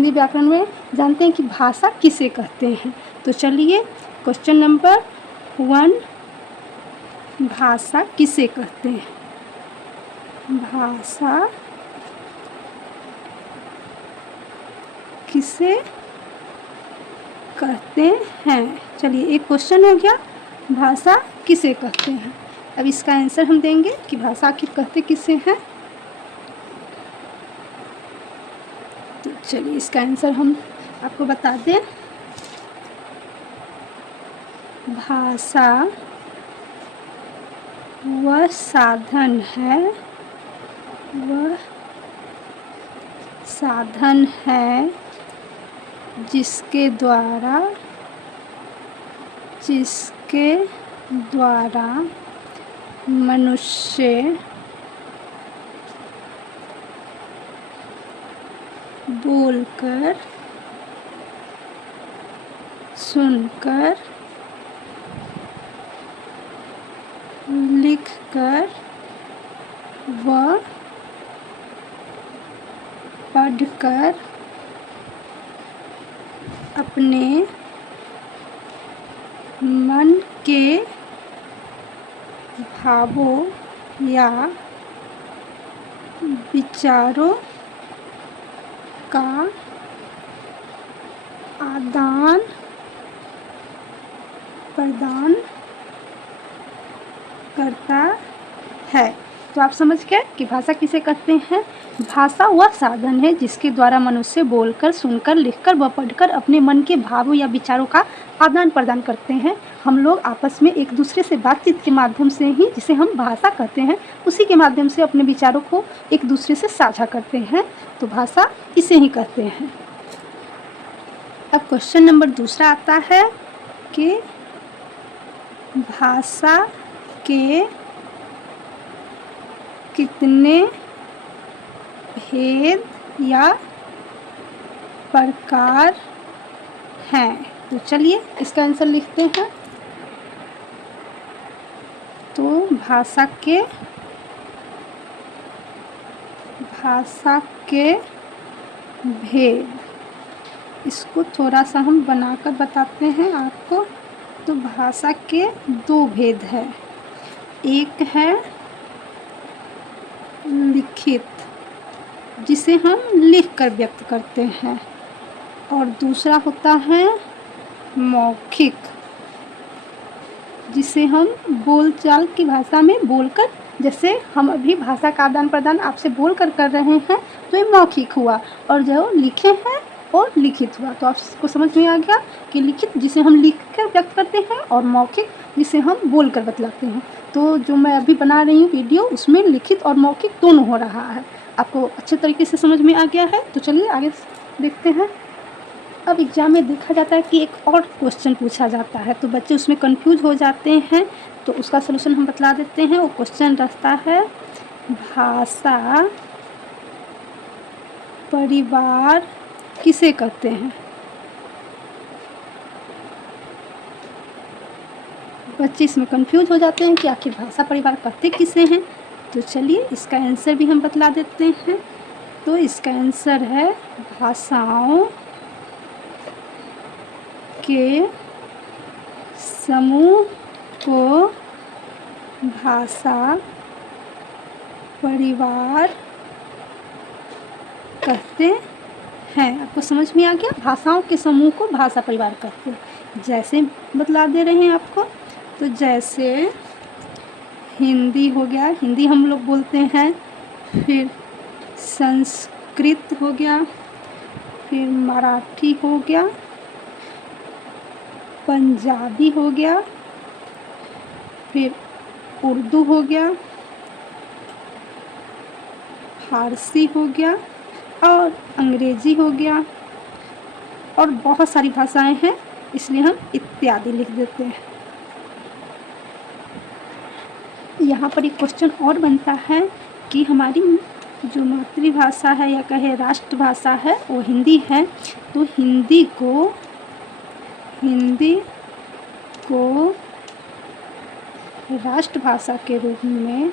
हिंदी व्याकरण में जानते हैं कि भाषा किसे कहते हैं। तो चलिए क्वेश्चन नंबर 1, भाषा किसे कहते हैं? भाषा किसे कहते हैं? चलिए एक क्वेश्चन हो गया, भाषा किसे कहते हैं। अब इसका आंसर हम देंगे कि भाषा आखिर कहते किसे हैं। तो चलिए इसका आंसर हम आपको बता दें। भाषा वह साधन है, वह साधन है जिसके द्वारा मनुष्य बोलकर, सुनकर, लिखकर व पढ़कर अपने मन के भावों या विचारों का आदान प्रदान करता है। तो आप समझ गए कि भाषा किसे कहते हैं। भाषा वह साधन है जिसके द्वारा मनुष्य बोलकर, सुनकर, लिखकर व पढ़कर अपने मन के भावों या विचारों का आदान प्रदान करते हैं। हम लोग आपस में एक दूसरे से बातचीत के माध्यम से ही, जिसे हम भाषा कहते हैं, उसी के माध्यम से अपने विचारों को एक दूसरे से साझा करते हैं। तो भाषा इसे ही कहते हैं। अब क्वेश्चन नंबर 2 आता है कि भाषा के कितने भेद या प्रकार हैं। तो चलिए इसका आंसर लिखते हैं। तो भाषा के भेद, इसको थोड़ा सा हम बनाकर बताते हैं आपको। तो भाषा के 2 भेद है। एक है लिखित, जिसे हम लिख कर व्यक्त करते हैं, और दूसरा होता है मौखिक, जिसे हम बोलचाल की भाषा में बोलकर, जैसे हम अभी भाषा का आदान प्रदान आपसे बोलकर कर रहे हैं, तो ये मौखिक हुआ, और जो लिखे हैं और लिखित हुआ। तो आपको समझ में आ गया कि लिखित जिसे हम लिख कर व्यक्त करते हैं, और मौखिक जिसे हम बोल कर बतलाते हैं। तो जो मैं अभी बना रही हूँ वीडियो, उसमें लिखित और मौखिक दोनों हो रहा है। आपको अच्छे तरीके से समझ में आ गया है। तो चलिए आगे देखते हैं। अब एग्ज़ाम में देखा जाता है कि एक और क्वेश्चन पूछा जाता है, तो बच्चे उसमें कंफ्यूज हो जाते हैं। तो उसका सलूशन हम बतला देते हैं। वो क्वेश्चन रहता है, भाषा परिवार किसे कहते हैं। बच्चे इसमें कंफ्यूज हो जाते हैं कि आखिर भाषा परिवार कहते किसे हैं। तो चलिए इसका आंसर भी हम बतला देते हैं। तो इसका आंसर है, भाषाओं के समूह को भाषा परिवार कहते हैं। आपको समझ में आ गया, भाषाओं के समूह को भाषा परिवार कहते हैं। जैसे बतला दे रहे हैं आपको। तो जैसे हिंदी हो गया, हिंदी हम लोग बोलते हैं, फिर संस्कृत हो गया, फिर मराठी हो गया, पंजाबी हो गया, फिर उर्दू हो गया, फारसी हो गया, और अंग्रेजी हो गया, और बहुत सारी भाषाएं हैं, इसलिए हम इत्यादि लिख देते हैं। यहाँ पर एक क्वेश्चन और बनता है कि हमारी जो मातृभाषा है, या कहे राष्ट्रभाषा है, वो हिंदी है। तो हिंदी को राष्ट्रभाषा के रूप में,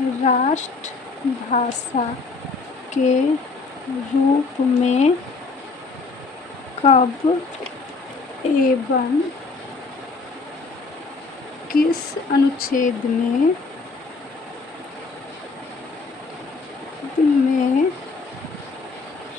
राष्ट्रभाषा के रूप में कब एवं किस अनुच्छेद में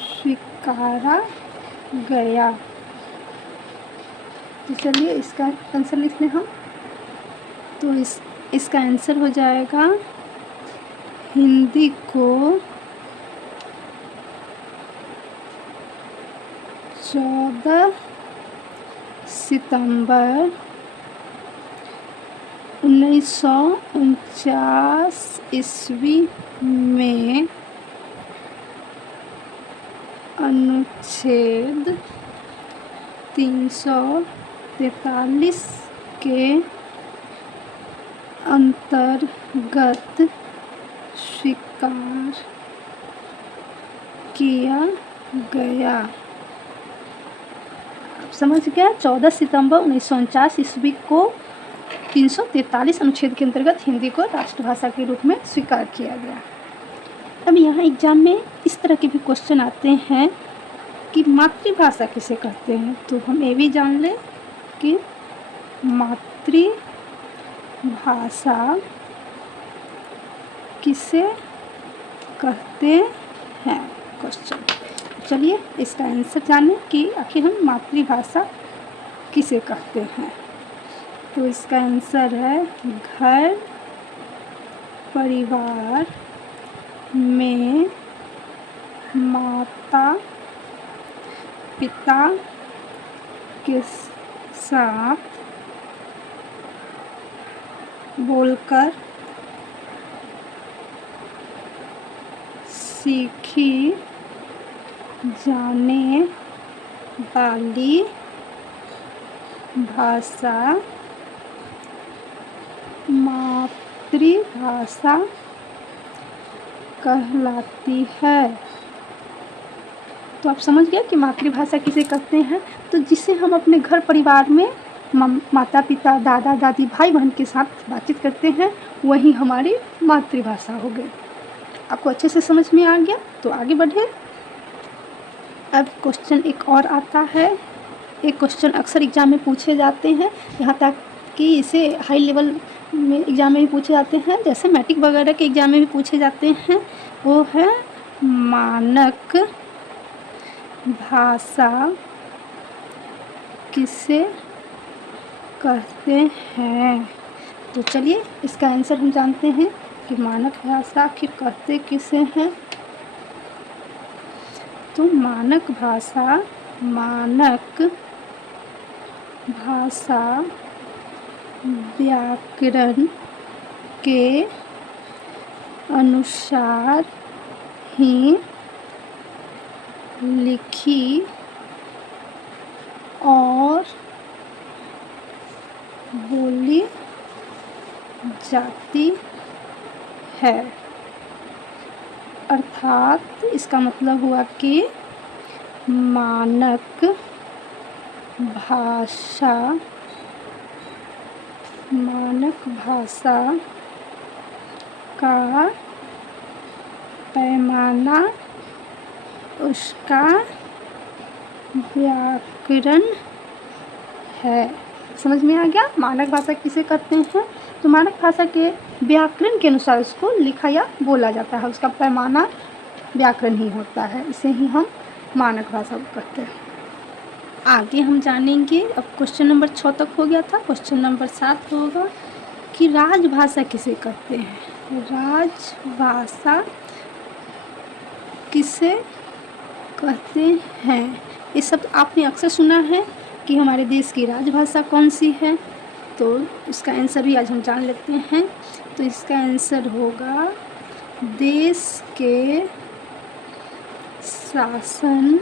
स्वीकारा गया। तो चलिए इसका आंसर लिख लें हम। तो इसका आंसर हो जाएगा हिंदी को 14 सितंबर 1949 ईस्वी में अनुच्छेद 343 के अंतर्गत स्वीकार किया गया। आप समझ गया, 14 सितंबर 1949 ईस्वी को 343 अनुच्छेद के अंतर्गत हिंदी को राष्ट्रभाषा के रूप में स्वीकार किया गया। अब यहाँ एग्जाम में इस तरह के भी क्वेश्चन आते हैं कि मातृभाषा किसे कहते हैं। तो हम ये भी जान लें कि मातृभाषा किसे कहते हैं क्वेश्चन। चलिए इसका आंसर जानें कि आखिर हम मातृभाषा किसे कहते हैं। तो इसका आंसर है घर परिवार में माता पिता के साथ बोलकर सीखी जाने वाली भाषा मातृभाषा कहलाती है। तो आप समझ गए कि मातृभाषा किसे कहते हैं। तो जिसे हम अपने घर परिवार में माता पिता दादा दादी भाई बहन के साथ बातचीत करते हैं वही हमारी मातृभाषा हो गई। आपको अच्छे से समझ में आ गया। तो आगे बढ़े। अब क्वेश्चन एक और आता है। एक क्वेश्चन अक्सर एग्जाम में पूछे जाते हैं, यहाँ तक कि इसे हाई लेवल में एग्जाम में भी पूछे जाते हैं, जैसे मैट्रिक वगैरह के एग्जाम में भी पूछे जाते हैं। वो है मानक भाषा किसे कहते हैं। तो चलिए इसका आंसर हम जानते हैं कि मानक भाषा आखिर कहते किसे हैं। तो मानक भाषा व्याकरण के अनुसार ही लिखी और बोली जाती है। अर्थात इसका मतलब हुआ कि मानक भाषा का पैमाना उसका व्याकरण है। समझ में आ गया मानक भाषा किसे कहते हैं। तो मानक भाषा के व्याकरण के अनुसार उसको लिखा या बोला जाता है, उसका पैमाना व्याकरण ही होता है, इसे ही हम मानक भाषा कहते हैं। आगे हम जानेंगे। अब क्वेश्चन नंबर 6 तक हो गया था। क्वेश्चन नंबर 7 होगा कि राजभाषा किसे कहते हैं। राजभाषा किसे कहते हैं। ये सब आपने अक्सर सुना है कि हमारे देश की राजभाषा कौन सी है। तो इसका आंसर भी आज हम जान लेते हैं। तो इसका आंसर होगा देश के शासन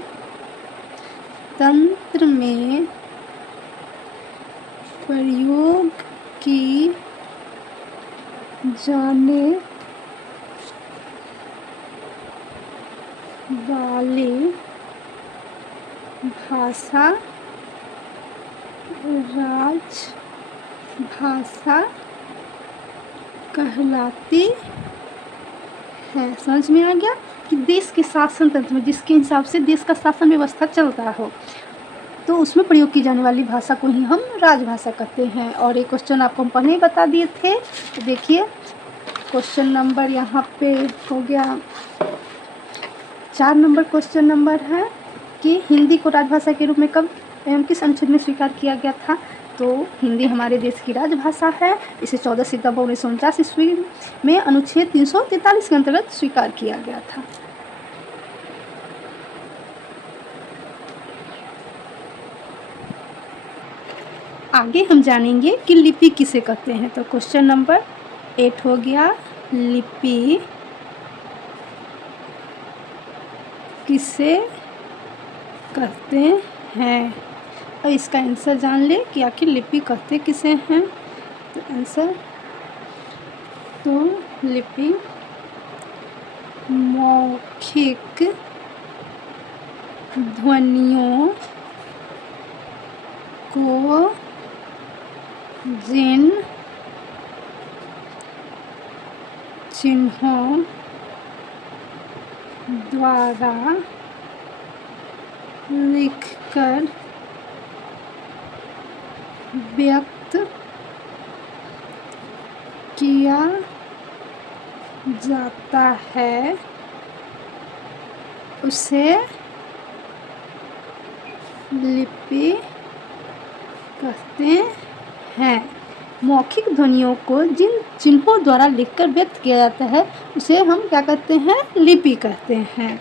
तंत्र में प्रयोग की जाने वाली भाषा राजभाषा कहलाती है। समझ में आ गया कि देश के शासन तंत्र में जिसके हिसाब से देश का शासन व्यवस्था चलता हो तो उसमें प्रयोग की जाने वाली भाषा को ही हम राजभाषा कहते हैं। और ये क्वेश्चन आपको हम पहले ही बता दिए थे। तो देखिए क्वेश्चन नंबर यहाँ पे हो गया 4 नंबर क्वेश्चन नंबर है कि हिंदी को राजभाषा के रूप में कब एवं किस अनुच्छेद में स्वीकार किया गया था। तो हिंदी हमारे देश की राजभाषा है। इसे 14 सितंबर 1949 ईस्वी में अनुच्छेद 343 के अंतर्गत स्वीकार किया गया था। आगे हम जानेंगे कि लिपि किसे कहते हैं। तो क्वेश्चन नंबर 8 हो गया, लिपि किसे कहते हैं। और इसका आंसर जान ले कि आखिर लिपि कहते किसे हैं। तो आंसर, तो लिपि मौखिक ध्वनियों को जिन चिन्हों द्वारा लिखकर व्यक्त किया जाता है उसे लिपि कहते हैं। मौखिक ध्वनियों को जिन चिन्हों द्वारा लिखकर व्यक्त किया जाता है उसे हम क्या कहते हैं, लिपि कहते हैं।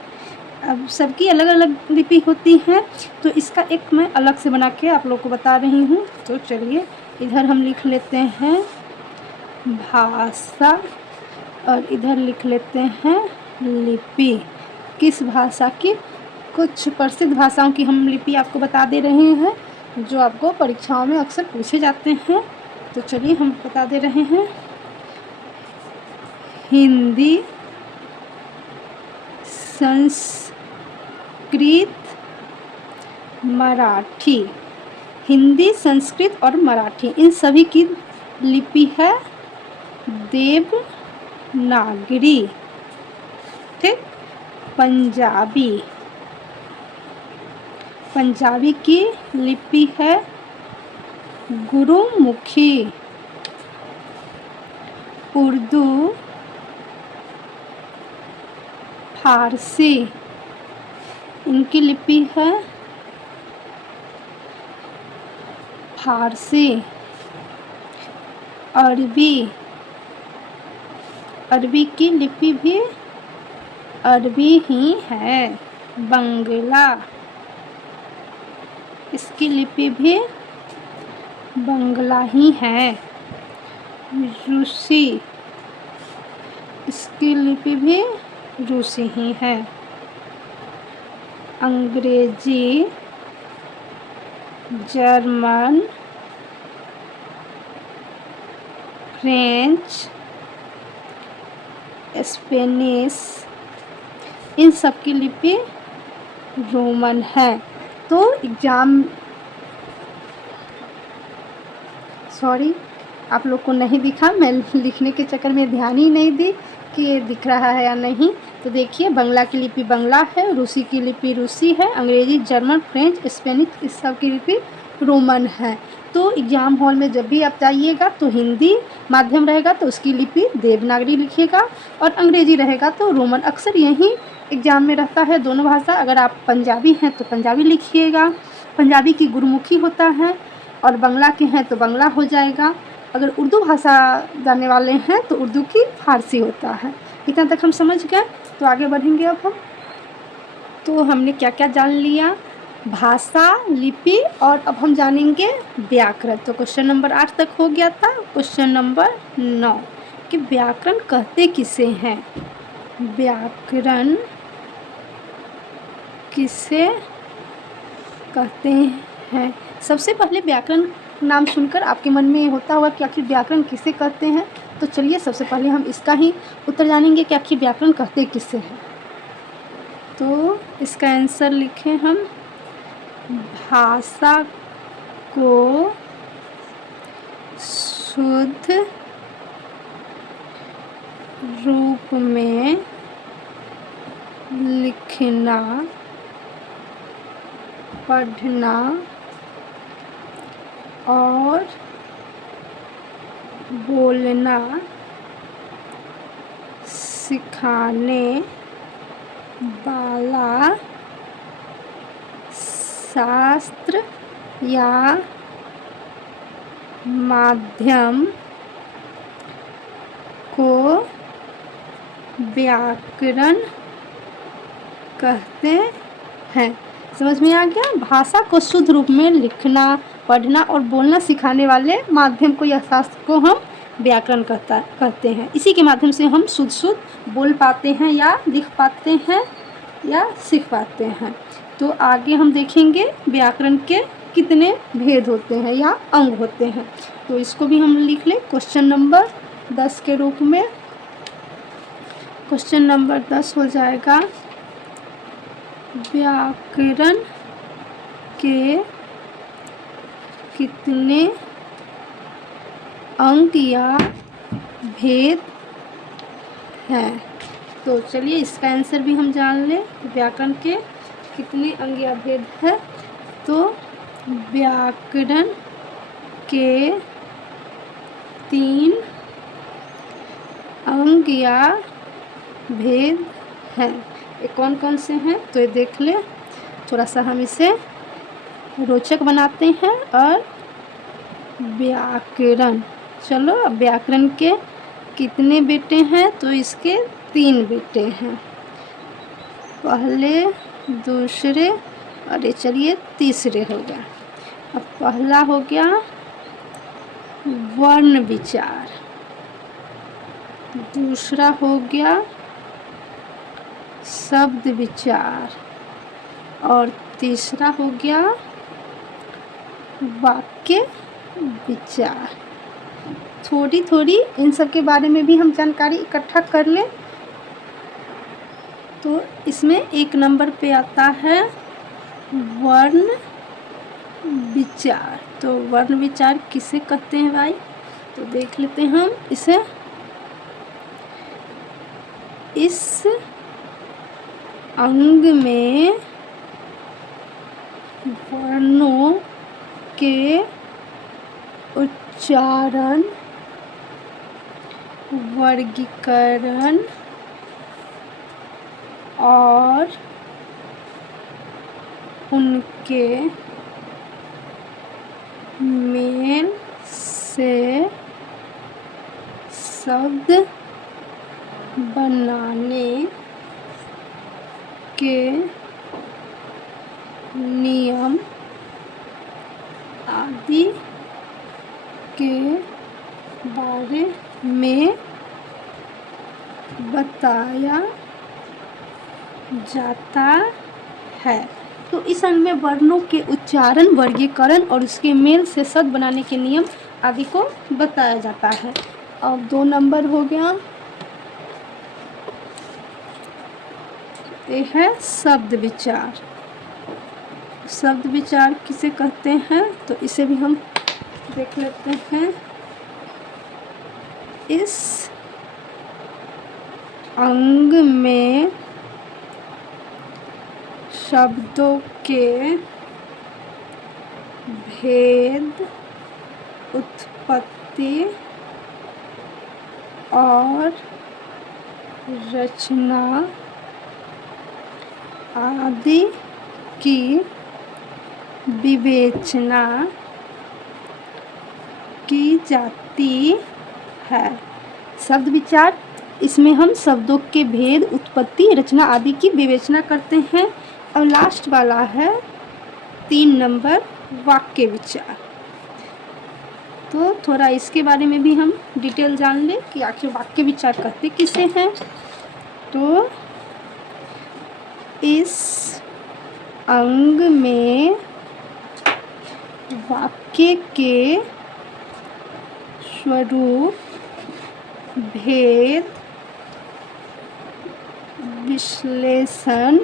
अब सबकी अलग अलग लिपि होती हैं, तो इसका एक मैं अलग से बना के आप लोग को बता रही हूँ। तो चलिए इधर हम लिख लेते हैं भाषा और इधर लिख लेते हैं लिपि। किस भाषा की, कुछ प्रसिद्ध भाषाओं की हम लिपि आपको बता दे रहे हैं जो आपको परीक्षाओं में अक्सर पूछे जाते हैं। तो चलिए हम बता दे रहे हैं। हिंदी, संस्कृत, मराठी। हिंदी, संस्कृत और मराठी इन सभी की लिपि है देवनागरी। ठीक। पंजाबी, पंजाबी की लिपि है गुरुमुखी। उर्दू, फारसी इनकी लिपि है फारसी। अरबी, अरबी की लिपि भी अरबी ही है। बंगला, इसकी लिपि भी बंगला ही है। रूसी, इसकी लिपि भी रूसी ही है। अंग्रेजी, जर्मन, फ्रेंच, स्पेनिश इन सब की लिपि रोमन है। तो एग्ज़ाम, सॉरी आप लोग को नहीं दिखा, मैं लिखने के चक्कर में ध्यान ही नहीं दी कि ये दिख रहा है या नहीं। तो देखिए बंगला की लिपि बंगला है, रूसी की लिपि रूसी है, अंग्रेजी, जर्मन, फ्रेंच, स्पेनिश इस सब की लिपि रोमन है। तो एग्ज़ाम हॉल में जब भी आप जाइएगा तो हिंदी माध्यम रहेगा तो उसकी लिपि देवनागरी लिखिएगा, और अंग्रेजी रहेगा तो रोमन। अक्सर यही एग्ज़ाम में रहता है दोनों भाषा। अगर आप पंजाबी हैं तो पंजाबी लिखिएगा, पंजाबी की गुरुमुखी होता है, और बंगला के हैं तो बंगला हो जाएगा। अगर उर्दू भाषा जानने वाले हैं तो उर्दू की फारसी होता है। इतना तक हम समझ गए। तो आगे बढ़ेंगे अब हम। तो हमने क्या क्या जान लिया, भाषा, लिपि, और अब हम जानेंगे व्याकरण। तो क्वेश्चन नंबर 8 तक हो गया था। क्वेश्चन नंबर 9 कि व्याकरण कहते किसे हैं। व्याकरण किसे कहते हैं। सबसे पहले व्याकरण नाम सुनकर आपके मन में होता होगा कि आखिर व्याकरण किसे कहते हैं। तो चलिए सबसे पहले हम इसका ही उत्तर जानेंगे कि आखिर व्याकरण कहते किसे हैं। तो इसका आंसर लिखें हम, भाषा को शुद्ध रूप में लिखना, पढ़ना और बोलना सिखाने वाला शास्त्र या माध्यम को व्याकरण कहते हैं। समझ में आ गया? भाषा को शुद्ध रूप में लिखना, पढ़ना और बोलना सिखाने वाले माध्यम को या शास्त्र को हम व्याकरण कहते हैं। इसी के माध्यम से हम शुद्ध बोल पाते हैं या लिख पाते हैं या सीख पाते हैं। तो आगे हम देखेंगे व्याकरण के कितने भेद होते हैं या अंग होते हैं। तो इसको भी हम लिख लें क्वेश्चन नंबर 10 के रूप में। क्वेश्चन नंबर 10 हो जाएगा व्याकरण के कितने अंग या भेद हैं। तो चलिए इसका आंसर भी हम जान लें। व्याकरण के कितने अंग या भेद है। तो व्याकरण के 3 अंग या भेद हैं। ये कौन कौन से हैं तो ये देख लें। थोड़ा सा हम इसे रोचक बनाते हैं। और व्याकरण, चलो अब व्याकरण के कितने बेटे हैं तो इसके 3 बेटे हैं। पहले, दूसरे और ये चलिए तीसरे हो गया। अब पहला हो गया वर्ण विचार, दूसरा हो गया शब्द विचार और तीसरा हो गया वाक्य विचार। थोड़ी थोड़ी इन सब के बारे में भी हम जानकारी इकट्ठा कर लें। तो इसमें 1 नंबर पे आता है वर्ण विचार। तो वर्ण विचार किसे कहते हैं भाई, तो देख लेते हैं हम इसे। इस अंग में वर्णों के उच्चारण, वर्गीकरण और उनके मेल से शब्द बनाने के नियम आदि के बारे में बताया जाता है। तो इस अंग में वर्णों के उच्चारण, वर्गीकरण और उसके मेल से शब्द बनाने के नियम आदि को बताया जाता है। अब 2 नंबर हो गया, ये है शब्द विचार। शब्द विचार किसे कहते हैं तो इसे भी हम देख लेते हैं। इस अंग में शब्दों के भेद, उत्पत्ति और रचना आदि की विवेचना की जाती है। शब्द विचार, इसमें हम शब्दों के भेद, उत्पत्ति, रचना आदि की विवेचना करते हैं। और लास्ट वाला है 3 नंबर वाक्य विचार। तो थोड़ा इसके बारे में भी हम डिटेल जान लें कि आखिर वाक्य विचार कहते किसे हैं। तो इस अंग में वाक्य के स्वरूप, भेद, विश्लेषण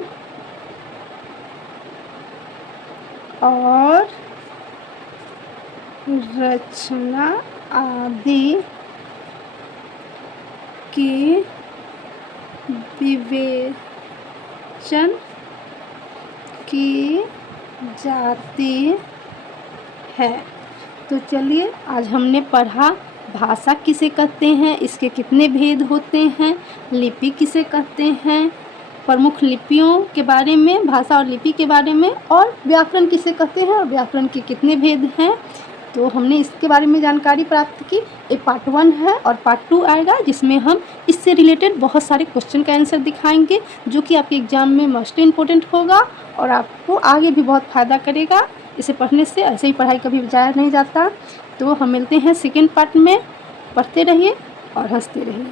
और रचना आदि की विवेचन की जाती है। तो चलिए आज हमने पढ़ा भाषा किसे कहते हैं, इसके कितने भेद होते हैं, लिपि किसे कहते हैं, प्रमुख लिपियों के बारे में, भाषा और लिपि के बारे में, और व्याकरण किसे कहते हैं और व्याकरण के कितने भेद हैं। तो हमने इसके बारे में जानकारी प्राप्त की। ये पार्ट 1 है और पार्ट 2 आएगा जिसमें हम इससे रिलेटेड बहुत सारे क्वेश्चन का आंसर दिखाएंगे जो कि आपके एग्ज़ाम में मोस्ट इम्पोर्टेंट होगा और आपको आगे भी बहुत फ़ायदा करेगा। इसे पढ़ने से ऐसे ही पढ़ाई कभी जाया नहीं जाता। तो हम मिलते हैं सेकेंड पार्ट में। पढ़ते रहिए और हंसते रहिए।